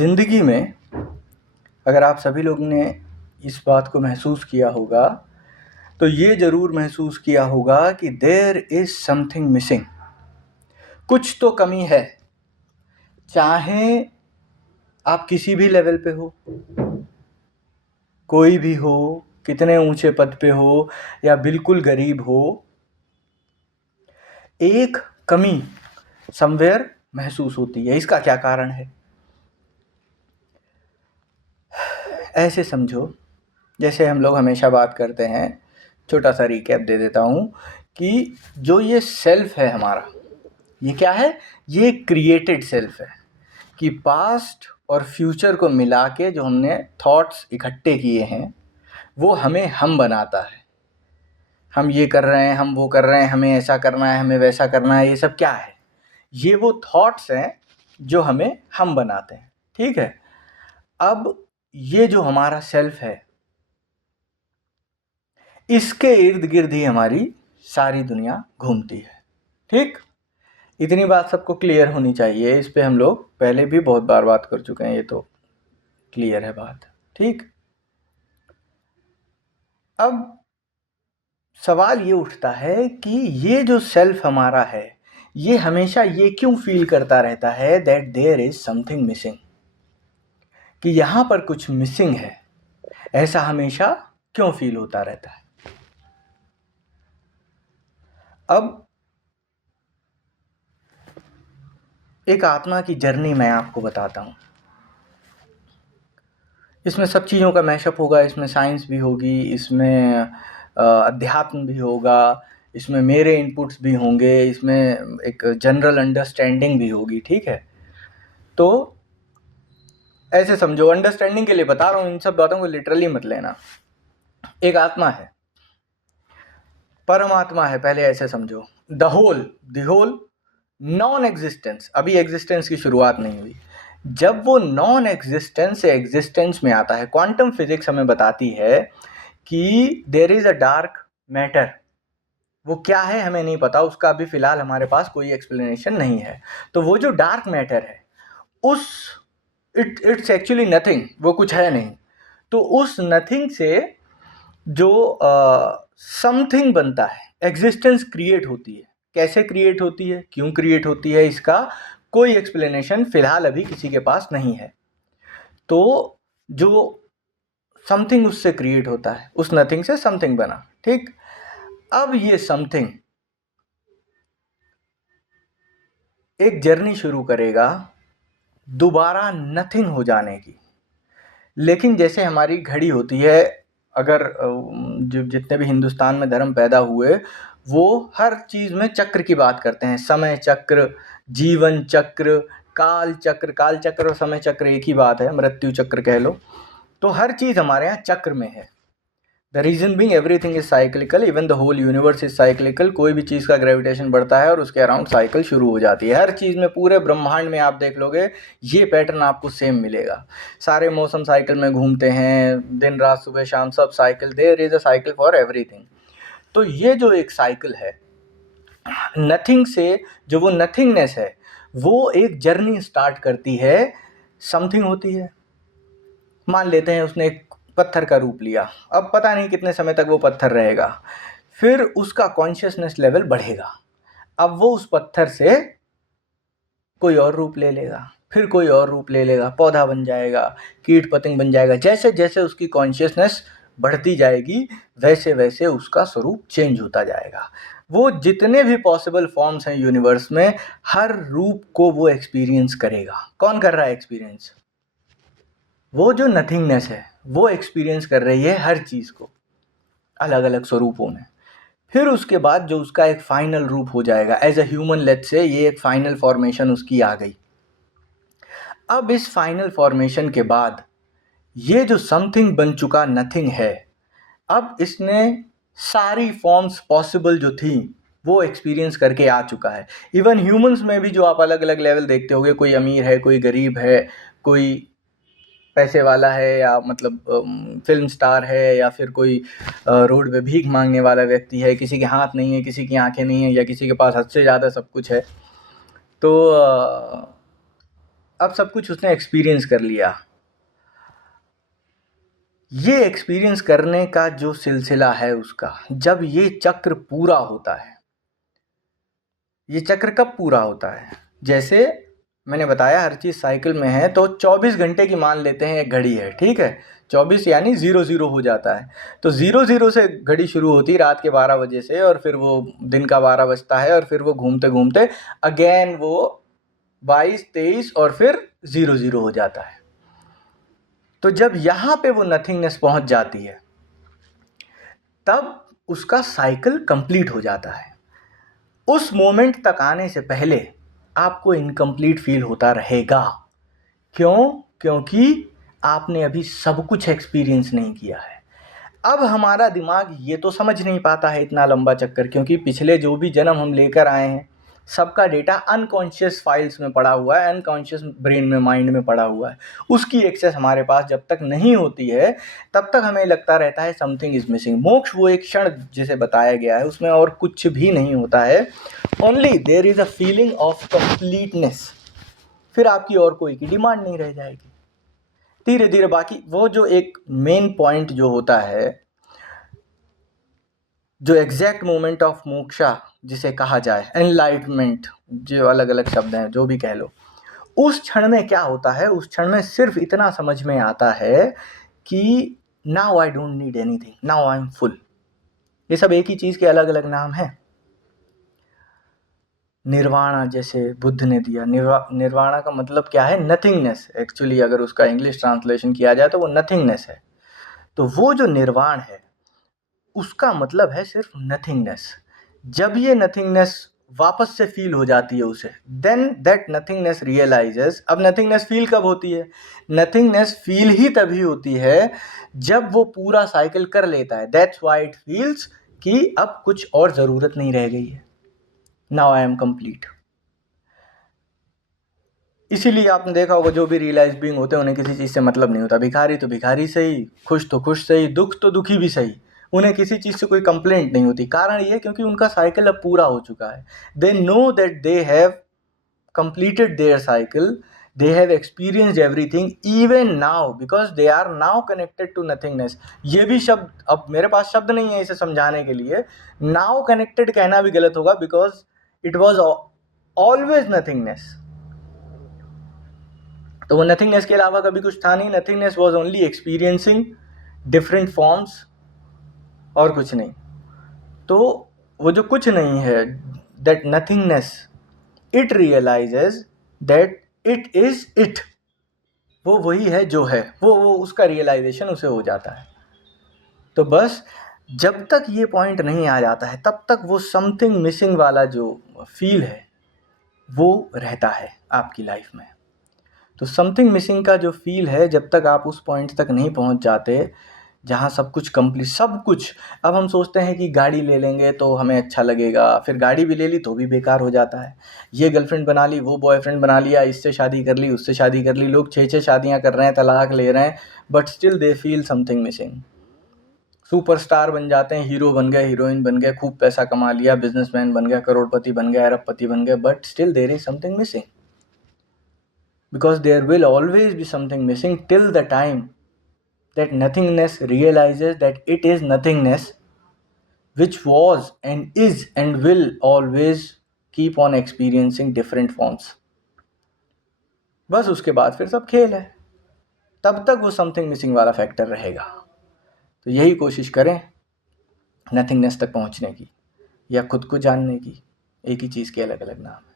ज़िंदगी में अगर आप सभी लोग ने इस बात को महसूस किया होगा तो ये ज़रूर महसूस किया होगा कि देयर इज़ समथिंग मिसिंग। कुछ तो कमी है, चाहे आप किसी भी लेवल पे हो, कोई भी हो, कितने ऊंचे पद पे हो या बिल्कुल गरीब हो, एक कमी समवेयर महसूस होती है। इसका क्या कारण है? ऐसे समझो, जैसे हम लोग हमेशा बात करते हैं, छोटा सा रिकैप दे देता हूँ कि जो ये सेल्फ है हमारा, ये क्या है? ये क्रिएटेड सेल्फ है कि पास्ट और फ्यूचर को मिला के जो हमने थॉट्स इकट्ठे किए हैं वो हमें हम बनाता है। हम ये कर रहे हैं, हम वो कर रहे हैं, हमें ऐसा करना है, हमें वैसा करना है, ये सब क्या है? ये वो थॉट्स हैं जो हमें हम बनाते हैं। ठीक है, अब ये जो हमारा सेल्फ है, इसके इर्द गिर्द ही हमारी सारी दुनिया घूमती है। ठीक, इतनी बात सबको क्लियर होनी चाहिए। इस पे हम लोग पहले भी बहुत बार बात कर चुके हैं, ये तो क्लियर है बात। ठीक, अब सवाल ये उठता है कि ये जो सेल्फ हमारा है, ये हमेशा ये क्यों फील करता रहता है that there is something missing, कि यहाँ पर कुछ मिसिंग है। ऐसा हमेशा क्यों फील होता रहता है? अब एक आत्मा की जर्नी मैं आपको बताता हूँ। इसमें सब चीज़ों का मैशअप होगा, इसमें साइंस भी होगी, इसमें अध्यात्म भी होगा, इसमें मेरे इनपुट्स भी होंगे, इसमें एक जनरल अंडरस्टैंडिंग भी होगी। ठीक है, तो ऐसे समझो, अंडरस्टैंडिंग के लिए बता रहा हूँ, इन सब बातों को लिटरली मत लेना। एक आत्मा है, परमात्मा है, पहले ऐसे समझो। द होल नॉन एग्जिस्टेंस, अभी एग्जिस्टेंस की शुरुआत नहीं हुई। जब वो नॉन एग्जिस्टेंस से एग्जिस्टेंस में आता है, क्वांटम फिजिक्स हमें बताती है कि there is a dark matter. वो क्या है हमें नहीं पता, उसका अभी फिलहाल हमारे पास कोई एक्सप्लेनेशन नहीं है। तो वो जो डार्क मैटर है, उस इट्स एक्चुअली नथिंग, वो कुछ है नहीं। तो उस नथिंग से जो समथिंग बनता है, एग्जिस्टेंस क्रिएट होती है। कैसे क्रिएट होती है, क्यों क्रिएट होती है, इसका कोई एक्सप्लेनेशन फिलहाल अभी किसी के पास नहीं है। तो जो समथिंग उससे क्रिएट होता है, उस नथिंग से समथिंग बना। ठीक, अब ये समथिंग एक जर्नी शुरू करेगा दोबारा नथिंग हो जाने की। लेकिन जैसे हमारी घड़ी होती है, अगर जो जितने भी हिंदुस्तान में धर्म पैदा हुए, वो हर चीज़ में चक्र की बात करते हैं। समय चक्र, जीवन चक्र, काल चक्र। काल चक्र और समय चक्र एक ही बात है, मृत्यु चक्र कह लो। तो हर चीज़ हमारे यहाँ चक्र में है। The reason being everything is cyclical, even the whole universe is cyclical. कोई भी चीज़ का ग्रेविटेशन बढ़ता है और उसके अराउंड साइकिल शुरू हो जाती है। हर चीज़ में, पूरे ब्रह्मांड में आप देख लोगे ये पैटर्न आपको सेम मिलेगा। सारे मौसम साइकिल में घूमते हैं, दिन रात सुबह शाम सब cycle. There is a cycle for everything. तो ये जो एक साइकिल है, नथिंग से जो वो नथिंगनेस है, वो एक जर्नी स्टार्ट करती है, समथिंग होती है। मान लेते हैं उसने एक पत्थर का रूप लिया, अब पता नहीं कितने समय तक वो पत्थर रहेगा। फिर उसका कॉन्शियसनेस लेवल बढ़ेगा, अब वो उस पत्थर से कोई और रूप ले लेगा, फिर कोई और रूप ले लेगा, पौधा बन जाएगा, कीट पतंग बन जाएगा। जैसे जैसे उसकी कॉन्शियसनेस बढ़ती जाएगी, वैसे वैसे उसका स्वरूप चेंज होता जाएगा। वो जितने भी पॉसिबल फॉर्म्स हैं यूनिवर्स में, हर रूप को वो एक्सपीरियंस करेगा। कौन कर रहा है एक्सपीरियंस? वो जो नथिंगनेस है, वो एक्सपीरियंस कर रही है हर चीज़ को अलग अलग स्वरूपों में। फिर उसके बाद जो उसका एक फाइनल रूप हो जाएगा as a human, let's say ये एक फाइनल फॉर्मेशन उसकी आ गई। अब इस फाइनल फॉर्मेशन के बाद ये जो समथिंग बन चुका नथिंग है, अब इसने सारी फॉर्म्स पॉसिबल जो थी वो एक्सपीरियंस करके आ चुका है। इवन ह्यूमंस में भी जो आप अलग अलग लेवल देखते होगे, कोई अमीर है, कोई गरीब है, कोई पैसे वाला है, या मतलब फिल्म स्टार है, या फिर कोई रोड पे भीख मांगने वाला व्यक्ति है, किसी के हाथ नहीं है, किसी की आंखें नहीं है, या किसी के पास हद से ज़्यादा सब कुछ है। तो अब सब कुछ उसने एक्सपीरियंस कर लिया। ये एक्सपीरियंस करने का जो सिलसिला है उसका, जब ये चक्र पूरा होता है, ये चक्र कब पूरा होता है? जैसे मैंने बताया हर चीज़ साइकिल में है, तो 24 घंटे की मान लेते हैं एक घड़ी है, ठीक है। 24 यानी 00 हो जाता है, तो 00 से घड़ी शुरू होती है रात के 12 बजे से, और फिर वो दिन का 12 बजता है, और फिर वो घूमते घूमते अगेन वो 22, 23 और फिर 00 हो जाता है। तो जब यहाँ पे वो नथिंगनेस पहुँच जाती है, तब उसका साइकिल कंप्लीट हो जाता है। उस मोमेंट तक आने से पहले आपको इनकम्प्लीट फील होता रहेगा। क्यों? क्योंकि आपने अभी सब कुछ एक्सपीरियंस नहीं किया है। अब हमारा दिमाग ये तो समझ नहीं पाता है इतना लंबा चक्कर, क्योंकि पिछले जो भी जन्म हम लेकर आए हैं, सबका डेटा अनकॉन्शियस फाइल्स में पड़ा हुआ है, अनकॉन्शियस ब्रेन में, माइंड में पड़ा हुआ है। उसकी एक्सेस हमारे पास जब तक नहीं होती है, तब तक हमें लगता रहता है समथिंग इज मिसिंग। मोक्ष वो एक क्षण जिसे बताया गया है, उसमें और कुछ भी नहीं होता है, only there is a feeling of completeness. फिर आपकी और कोई की डिमांड नहीं रह जाएगी। धीरे धीरे बाकी वो जो एक मेन पॉइंट जो होता है, जो एग्जैक्ट मोमेंट ऑफ मोक्षा जिसे कहा जाए, एनलाइटमेंट, जो अलग अलग शब्द हैं, जो भी कह लो, उस क्षण में क्या होता है? उस क्षण में सिर्फ इतना समझ में आता है कि now I don't need anything, now I am full. ये सब एक ही चीज़ के अलग अलग नाम हैं। निर्वाणा जैसे बुद्ध ने दिया, निर्वाणा का मतलब क्या है? नथिंगनेस। एक्चुअली अगर उसका इंग्लिश ट्रांसलेशन किया जाए तो वो नथिंगनेस है। तो वो जो निर्वाण है उसका मतलब है सिर्फ नथिंगनेस। जब ये नथिंगनेस वापस से फील हो जाती है उसे, देन दैट नथिंगनेस रियलाइजेस। अब नथिंगनेस फील कब होती है? नथिंगनेस फील ही तभी होती है जब वो पूरा साइकिल कर लेता है। दैट्स व्हाई इट फील्स कि अब कुछ और ज़रूरत नहीं रह गई है, नाउ आई एम कंप्लीट। इसीलिए आपने देखा होगा जो भी रियलाइज बीइंग होते हैं उन्हें किसी चीज़ से मतलब नहीं होता। भिखारी तो भिखारी सही, खुश तो खुश सही, दुख तो दुखी भी सही, उन्हें किसी चीज़ से कोई कंप्लेंट नहीं होती। कारण ये क्योंकि उनका साइकिल अब पूरा हो चुका है। They know that they have completed their cycle, they have experienced everything even now because they are now connected to nothingness। ये भी शब्द, अब मेरे पास शब्द नहीं है इसे समझाने के लिए। now connected कहना भी गलत होगा because it was always nothingness। तो वो नथिंगनेस के अलावा कभी कुछ था नहीं। Nothingness was only experiencing different forms, और कुछ नहीं। तो वो जो कुछ नहीं है, that nothingness, it realises that it is it. वो वही है जो है, वो उसका रियलाइजेशन उसे हो जाता है। तो बस जब तक ये पॉइंट नहीं आ जाता है, तब तक वो समथिंग मिसिंग वाला जो फील है वो रहता है आपकी लाइफ में। तो समथिंग मिसिंग का जो फील है, जब तक आप उस पॉइंट तक नहीं पहुंच जाते जहां सब कुछ कंप्लीट, सब कुछ। अब हम सोचते हैं कि गाड़ी ले लेंगे तो हमें अच्छा लगेगा, फिर गाड़ी भी ले ली तो भी बेकार हो जाता है। ये गर्लफ्रेंड बना ली, वो बॉयफ्रेंड बना लिया, इससे शादी कर ली, उससे शादी कर ली, लोग 6-6 शादियां कर रहे हैं, तलाक ले रहे हैं, but still they feel something missing. Superstar बन जाते हैं, हीरो बन गए, हीरोइन बन गए, खूब पैसा कमा लिया, बिजनेसमैन बन गया, करोड़पति बन गया, अरबपति बन गए, but still there is something missing. Because there will always be something missing till the time that nothingness realizes that it is nothingness, which was and is and will always keep on experiencing different forms। बस उसके बाद फिर सब खेल है, तब तक वो समथिंग मिसिंग वाला फैक्टर रहेगा। तो यही कोशिश करें नथिंगनेस तक पहुंचने की, या खुद को जानने की। एक ही चीज़ के अलग अलग नाम।